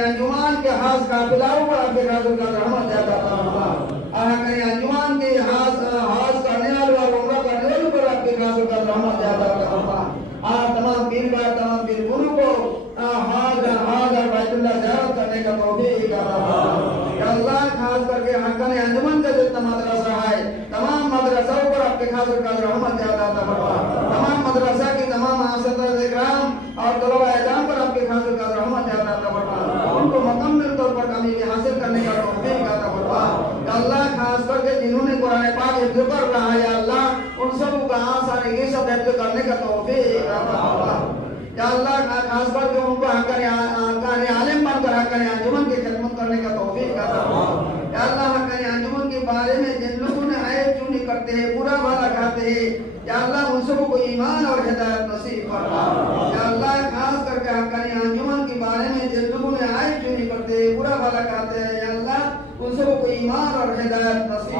अंजुमान के हाथ काफिलाओं पर आपके खातिर का रहमत ज्यादा था। आहा करें अंजुमान के हाथ करने वाले और उम्र करने वालों पर आपके खातिर का रहमत ज्यादा था। तमाम पीर गुरु को हाथ और बैतुल्लाह ज़ियारत करने का तौफीक अता फरमा। या अल्लाह खास करके हक़ानी अंजुमन का जितना मदरसा है तमाम मदरसाओं पर आपके खातिर का रहमत ज्यादा अता फरमा। तमाम मदरसा की तमाम असतिज़ाए इकराम और तलबा इज़ाम पर आपके खातिर का रहमत ज्यादा अता फरमा। उनको मुकम्मल तौर पर कामयाबी हासिल करने का तौफीक अता फरमा। या अल्लाह खास करके जिन्होंने कुरान पाक हिफ्ज़ कर रहा है या अल्लाह उन सब का आसानी के साथ हिफ्ज़ करने का तौफीक अता फरमा। या अल्लाह खास करके उनको हक़ानी आलिम बनकर हक़ानी अंजुमन की खिदमत करने का तौफीक अता फरमा। या अल्लाह हक़ानी अंजुमन के बारे में जिन लोगों ने ऐब चुनी करते हैं बुरा भला कहते हैं या अल्लाह उन सबको ईमान और हिदायत नसीब फरमा। या अल्लाह खास करके हक़ानी अंजुमन के बारे में जिन लोगों ने ऐब चुनी करते हैं बुरा भला कहते हैं या अल्लाह उन सबको ईमान और हिदायत नसीब